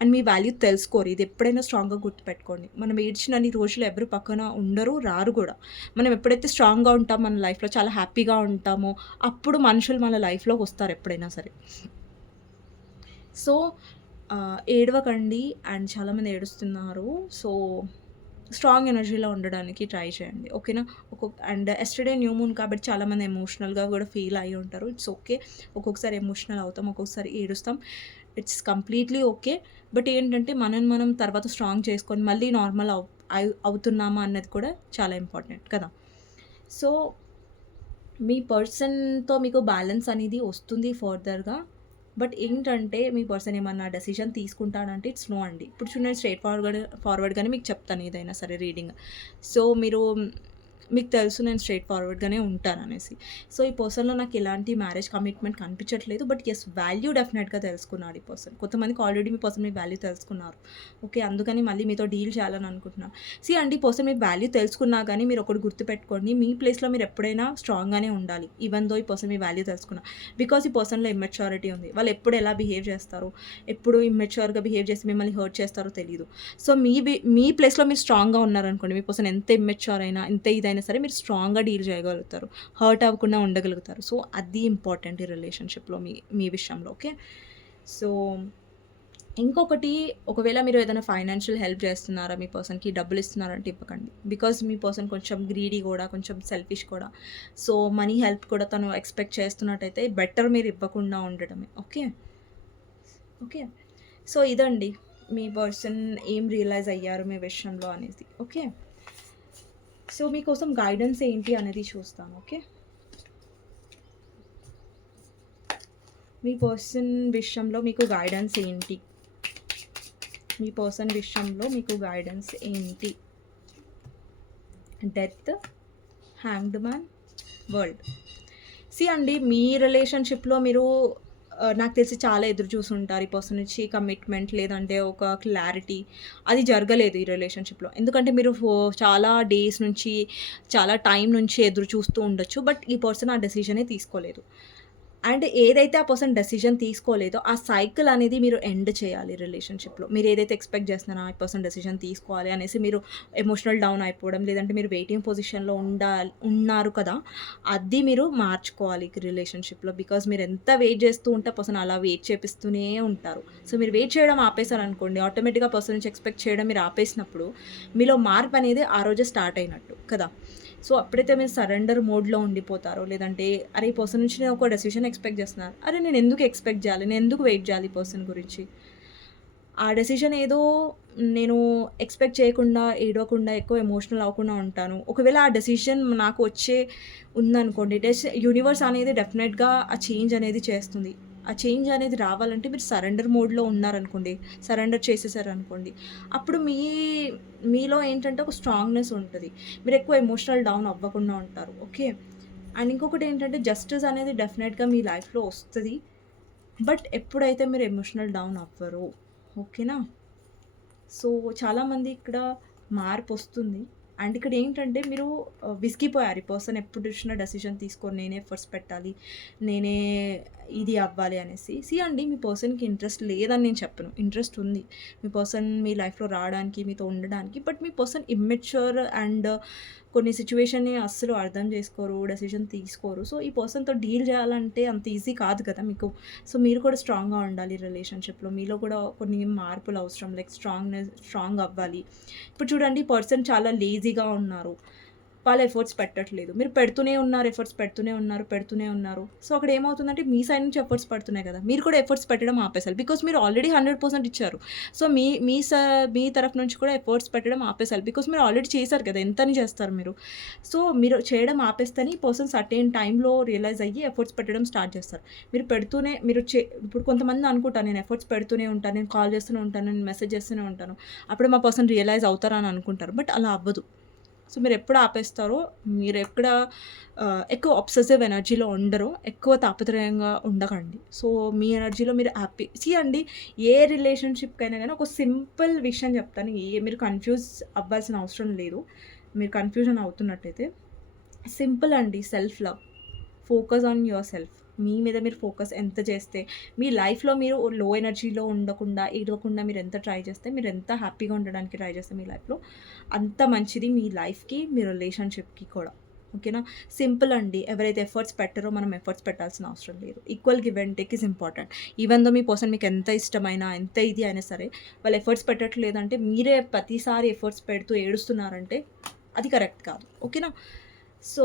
అండ్ మీ వాల్యూ తెలుసుకోరు. ఇది ఎప్పుడైనా స్ట్రాంగ్గా గుర్తుపెట్టుకోండి. మనం ఏడ్చినన్ని రోజులు ఎవరు పక్కన ఉండరు, రారు కూడా. మనం ఎప్పుడైతే స్ట్రాంగ్గా ఉంటాం, మన లైఫ్లో చాలా హ్యాపీగా ఉంటామో అప్పుడు మనుషులు మన లైఫ్లోకి వస్తారు ఎప్పుడైనా సరే. సో ఏడవకండి. అండ్ చాలామంది ఏడుస్తున్నారు. సో స్ట్రాంగ్ ఎనర్జీలో ఉండడానికి ట్రై చేయండి, ఓకేనా. అండ్ ఎస్టర్డే న్యూ మూన్ కాబట్టి చాలామంది ఎమోషనల్గా కూడా ఫీల్ అయ్యి ఉంటారు. ఇట్స్ ఓకే, ఒక్కొక్కసారి ఎమోషనల్ అవుతాం, ఒక్కొక్కసారి ఏడుస్తాం, ఇట్స్ కంప్లీట్లీ ఓకే. బట్ ఏంటంటే మనం తర్వాత స్ట్రాంగ్ చేసుకొని మళ్ళీ నార్మల్ అవుతున్నామా అన్నది కూడా చాలా ఇంపార్టెంట్ కదా. సో మీ పర్సన్తో మీకు బ్యాలెన్స్ అనేది వస్తుంది ఫర్దర్గా. బట్ ఏంటంటే మీ పర్సన్ ఏమన్నా డెసిషన్ తీసుకుంటాడంటే ఇట్స్ నో అండి. ఇప్పుడు చూడండి, స్ట్రైట్ ఫార్వర్డ్గానే మీకు చెప్తాను ఏదైనా సరే రీడింగ్. సో మీకు తెలుసు నేను స్ట్రైట్ ఫార్వర్డ్గానే ఉంటాననేసి. సో ఈ పర్సన్లో నాకు ఎలాంటి మ్యారేజ్ కమిట్మెంట్ కనిపించట్లేదు, బట్ ఎస్ వాల్యూ డెఫినెట్గా తెలుసుకున్నాడు ఈ పర్సన్. కొంతమందికి ఆల్రెడీ మీ పర్సన్ మీ వాల్యూ తెలుసుకున్నారు, ఓకే, అందుకని మళ్ళీ మీతో డీల్ చేయాలని అనుకుంటున్నాను. అండి ఈ పర్సన్ మీ వాల్యూ తెలుసుకున్నా కానీ మీరు ఒకటి గుర్తుపెట్టుకోండి, మీ ప్లేస్లో మీరు ఎప్పుడైనా స్ట్రాంగ్గానే ఉండాలి, ఈవెన్ దో ఈ పర్సన్ మీ వాల్యూ తెలుసుకున్నా. బికాస్ ఈ పర్సన్లో ఇమ్మెచ్యూరిటీ ఉంది. వాళ్ళు ఎప్పుడు ఎలా బిహేవ్ చేస్తారు, ఎప్పుడు ఇమ్మెచ్యూర్గా బిహేవ్ చేసి మిమ్మల్ని హర్ట్ చేస్తారో తెలియదు. సో మీ ప్లేస్లో మీరు స్ట్రాంగ్గా ఉన్నారనుకోండి, మీ పర్సన్ ఎంత ఇమ్మెచ్యూర్ అయినా, ఎంత ఇదైనా సరే మీరు స్ట్రాంగ్గా డీల్ చేయగలుగుతారు, హర్ట్ అవ్వకుండా ఉండగలుగుతారు. సో అది ఇంపార్టెంట్ ఈ రిలేషన్షిప్లో మీ విషయంలో, ఓకే. సో ఇంకొకటి, ఒకవేళ మీరు ఏదైనా ఫైనాన్షియల్ హెల్ప్ చేస్తున్నారా, మీ పర్సన్కి డబ్బులు ఇస్తున్నారంటే ఇవ్వకండి. బికాజ్ మీ పర్సన్ కొంచెం గ్రీడీ కూడా, కొంచెం సెల్ఫిష్ కూడా. సో మనీ హెల్ప్ కూడా తను ఎక్స్పెక్ట్ చేస్తున్నట్టయితే బెటర్ మీరు ఇవ్వకుండా ఉండడమే, ఓకే. ఓకే, సో ఇదండి మీ పర్సన్ ఏం రియలైజ్ అయ్యారు మీ విషయంలో అనేది, ఓకే. సో మీకోసం గైడెన్స్ ఏంటి అనేది చూస్తాను, ఓకే. మీ పర్సన్ విషయంలో మీకు గైడెన్స్ ఏంటి, మీ పర్సన్ విషయంలో మీకు గైడెన్స్ ఏంటి. Death, hanged man, world. అండి మీ రిలేషన్షిప్లో మీరు నాకు తెలిసి చాలా ఎదురు చూసుంటారు ఈ పర్సన్ నుంచి కమిట్మెంట్, లేదంటే ఒక క్లారిటీ. అది జరగలేదు ఈ రిలేషన్షిప్లో, ఎందుకంటే మీరు చాలా డేస్ నుంచి, చాలా టైం నుంచి ఎదురు చూస్తూ ఉండొచ్చు. బట్ ఈ పర్సన్ ఆ డెసిషనే తీసుకోలేదు. అండ్ ఏదైతే ఆ పర్సన్ డెసిషన్ తీసుకోలేదో ఆ సైకిల్ అనేది మీరు ఎండ్ చేయాలి రిలేషన్షిప్లో. మీరు ఏదైతే ఎక్స్పెక్ట్ చేస్తున్నారో ఆ పర్సన్ డెసిషన్ తీసుకోవాలి అనేసి మీరు ఎమోషనల్ డౌన్ అయిపోవడం, లేదంటే మీరు వెయిటింగ్ పొజిషన్లో ఉన్నారు కదా, అది మీరు మార్చుకోవాలి రిలేషన్షిప్లో. బికాజ్ మీరు ఎంత వెయిట్ చేస్తూ ఉంటే పర్సన్ అలా వెయిట్ చేపిస్తూనే ఉంటారు. సో మీరు వెయిట్ చేయడం ఆపేశారనుకోండి, ఆటోమేటిక్గా పర్సన్ నుంచి ఎక్స్పెక్ట్ చేయడం మీరు ఆపేసినప్పుడు మీలో మార్పు అనేది ఆ రోజే స్టార్ట్ అయినట్టు కదా. సో ఎప్పుడైతే మీరు సరెండర్ మోడ్‌లో ఉండిపోతారో, లేదంటే అరే! ఈ పర్సన్ నుంచి నేను ఒక డెసిషన్ ఎక్స్‌పెక్ట్ చేస్తున్నాను. అరే! నేను ఎందుకు ఎక్స్‌పెక్ట్ చేయాలి? నేను ఎందుకు వెయిట్ చేయాలి ఈ పర్సన్ గురించి? ఆ డెసిషన్ ఏదో నేను ఎక్స్‌పెక్ట్ చేయకుండా, ఏడవకుండా, ఎక్కువ ఎమోషనల్ అవ్వకుండా ఉంటాను. ఒకవేళ ఆ డెసిషన్ నాకు ఉందనుకోండి, యూనివర్స్ అనేది డెఫినెట్‌గా ఆ చేంజ్ అనేది చేస్తుంది. ఆ చేంజ్ అనేది రావాలంటే మీరు సరెండర్ మోడ్‌లో ఉన్నారనుకోండి, సరెండర్ చేసేసారనుకోండి, అప్పుడు మీలో ఏంటంటే ఒక స్ట్రాంగ్‌నెస్ ఉంటది. మీరెక్కువ ఎమోషనల్ డౌన్ అవ్వకుండా ఉంటారు. ఓకే. అండ్ ఇంకొకటేంటంటే జస్టిస్ అనేది డెఫినెట్‌గా మీ లైఫ్‌లో ఒస్తది. బట్ ఎప్పుడైతే మీరు ఎమోషనల్ డౌన్ అవ్వరో, ఓకేనా? సో, చాలామంది ఇక్కడ మార్పొస్తుంది. అండ్ ఇక్కడేంటంటే మీరు విసిగిపోయారు. ఈ పర్సన్ ఎప్పుడు చూసినా డెసిషన్ తీసుకొని నేనే ఎఫర్ట్స్ పెట్టాలి. నేనే ఇది అవ్వాలి అనేసి. అండి, మీ పర్సన్‌కి ఇంట్రెస్ట్ లేదని నేను చెప్పను. ఇంట్రెస్ట్ ఉంది. మీ పర్సన్ మీ లైఫ్‌లో రావడానికి, మీతో ఉండడానికి. But me person immature and కొన్ని సిట్యుయేషన్‌ని అస్సలు అర్థం చేసుకోరు. డెసిషన్ తీసుకోరు. సో, ఈ పర్సన్‌తో డీల్ చేయాలంటే అంత ఈజీ కాదు కదా మీకు. సో, మీరు కూడా స్ట్రాంగ్‌గా ఉండాలి రిలేషన్‌షిప్‌లో. మీలో కూడా కొన్ని మార్పులు అవసరం. లైక్ స్ట్రాంగ్ అవ్వాలి. ఇప్పుడు చూడండి, ఈ పర్సన్ చాలా లేజీగా ఉన్నారు. వాళ్ళు ఎఫర్ట్స్ పెట్టట్లేదు. మీరు పెడుతూనే ఉన్నారు, పెడుతూనే ఉన్నారు. సో, అక్కడ ఏమవుతుందంటే మీ సైడ్ నుంచి ఎఫర్ట్స్ పడుతున్నాయి కదా! మీరు కూడా ఎఫర్ట్స్ పెట్టడం ఆపేసాలి. బికాజ్ మీరు ఆల్రెడీ 100% ఇచ్చారు. సో, మీ మీ స మీ తరఫు నుంచి కూడా ఎఫర్ట్స్ పెట్టడం ఆపేసాలి. బికాజ్ మీరు ఆల్రెడీ చేశారు కదా! ఎంతని చేస్తారు మీరు. సో, మీరు చేయడం ఆపేస్తేనే ఈ పర్సన్ సర్టెన్ టైమ్‌లో రియలైజ్ అయ్యి ఎఫర్ట్స్ పెట్టడం స్టార్ట్ చేస్తారు. మీరు పెడుతూనే మీరు ఇప్పుడు కొంతమంది అనుకుంటారు, నేను ఎఫర్ట్స్ పెడుతూనే ఉంటాను, నేను కాల్ చేస్తూనే ఉంటాను, నేను మెసేజ్ చేస్తూనే ఉంటాను. అప్పుడే మా పర్సన్ రియలైజ్ అవుతారని అనుకుంటారు. బట్ అలా అవ్వదు. సో, మీరెప్పుడు ఆపేస్తారో, మీరెక్కడ ఎక్కువ అబ్సెసివ్ ఎనర్జీలో ఉండరో, ఎక్కువ తాపత్రయంగా ఉండకండి. సో, మీ ఎనర్జీలో మీరు అండి, ఏ రిలేషన్‌షిప్‌కైనా గానీ ఒక సింపుల్ విషయం చెప్తాను. మీరు కన్‌ఫ్యూజ్ అవ్వాల్సిన అవసరం లేదు. మీరు కన్‌ఫ్యూజన్ అవుతున్నట్టయితే సింపుల్ అండి. Self love. Focus on yourself. మీ మీద మీరు ఫోకస్ ఎంత చేస్తే, మీ లైఫ్‌లో మీరు లో ఎనర్జీలో ఉండకుండా, ఏడవకుండా మీరెంత ట్రై చేస్తే, మీరెంత హ్యాపీగా ఉండడానికి ట్రై చేస్తే మీ లైఫ్‌లో, అంత మంచిది మీ లైఫ్‌కి, మీ రిలేషన్‌షిప్‌కి కూడా. ఓకేనా? సింపుల్ అండి. ఎవరైతే ఎఫర్ట్స్ పెట్టరో మనం ఎఫర్ట్స్ పెట్టాల్సిన అవసరం లేదు. Equal give and take is important. Even though me person మీకు ఎంత ఇష్టమైనా, ఎంత ఇది అయినా సరే, వాళ్ళు ఎఫర్ట్స్ పెట్టట్లేదంటే, మీరే ప్రతిసారి ఎఫర్ట్స్ పెడుతూ ఏడుస్తున్నారంటే, అది కరెక్ట్ కాదు. ఓకేనా? సో,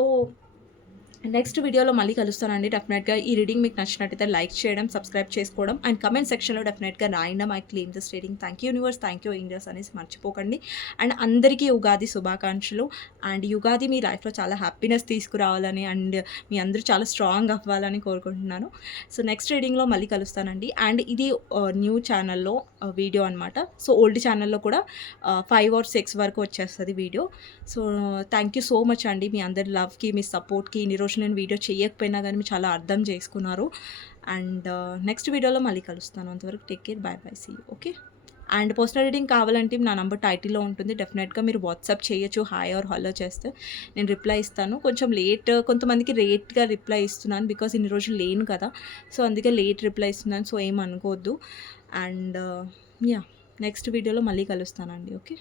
నెక్స్ట్ వీడియోలో మళ్ళీ కలుస్తానండి. డెఫినెట్‌గా ఈ రీడింగ్ మీకు నచ్చినట్టయితే లైక్ చేయడం, సబ్స్క్రైబ్ చేసుకోవడం అండ్ కమెంట్ సెక్షన్‌లో డెఫినెట్‌గా రాయండి. I claim this reading. Thank you universe, thank you angels అనేసి మర్చిపోకండి. అండ్ అందరికీ ఉగాది శుభాకాంక్షలు. అండ్ యుగాది మీ లైఫ్‌లో చాలా హ్యాపీనెస్ తీసుకురావాలని అండ్ మీ అందరూ చాలా స్ట్రాంగ్ అవ్వాలని కోరుకుంటున్నాను. సో, నెక్స్ట్ రీడింగ్‌లో మళ్ళీ కలుస్తానండి. అండ్ ఇది న్యూ ఛానల్‌లో వీడియో అనమాట. సో, ఓల్డ్ ఛానల్‌లో కూడా 5 ఆర్ 6 వరకు వచ్చేస్తది video. So, thank you so much అండి. మీ అందరి లవ్‌కి, మీ సపోర్ట్‌కి ఇన్ని రోజులు నేను వీడియో చేయకపోయినా గానీ మీరు చాలా అర్థం చేసుకున్నారు. అండ్ నెక్స్ట్ వీడియోలో మళ్ళీ కలుస్తాను. అంతవరకు take care. Bye bye. See you. Okay. And personal reading కావాలంటే నా నంబర్ టైటిల్‌లో ఉంటుంది. డెఫినెట్‌గా మీరు వాట్సాప్ చేయొచ్చు. హాయ్ ఆర్ హలో చేస్తే నేను రిప్లై ఇస్తాను. కొంచెం కొంతమందికి లేట్‌గా రిప్లై ఇస్తున్నాను. బికాజ్ ఇన్ని రోజులు లేను కదా! సో, అందుకే లేట్ రిప్లై ఇస్తున్నాను. సో, ఏమనుకోవద్దు. And yeah! నెక్స్ట్ వీడియోలో మళ్ళీ కలుస్తానండి. ఓకే.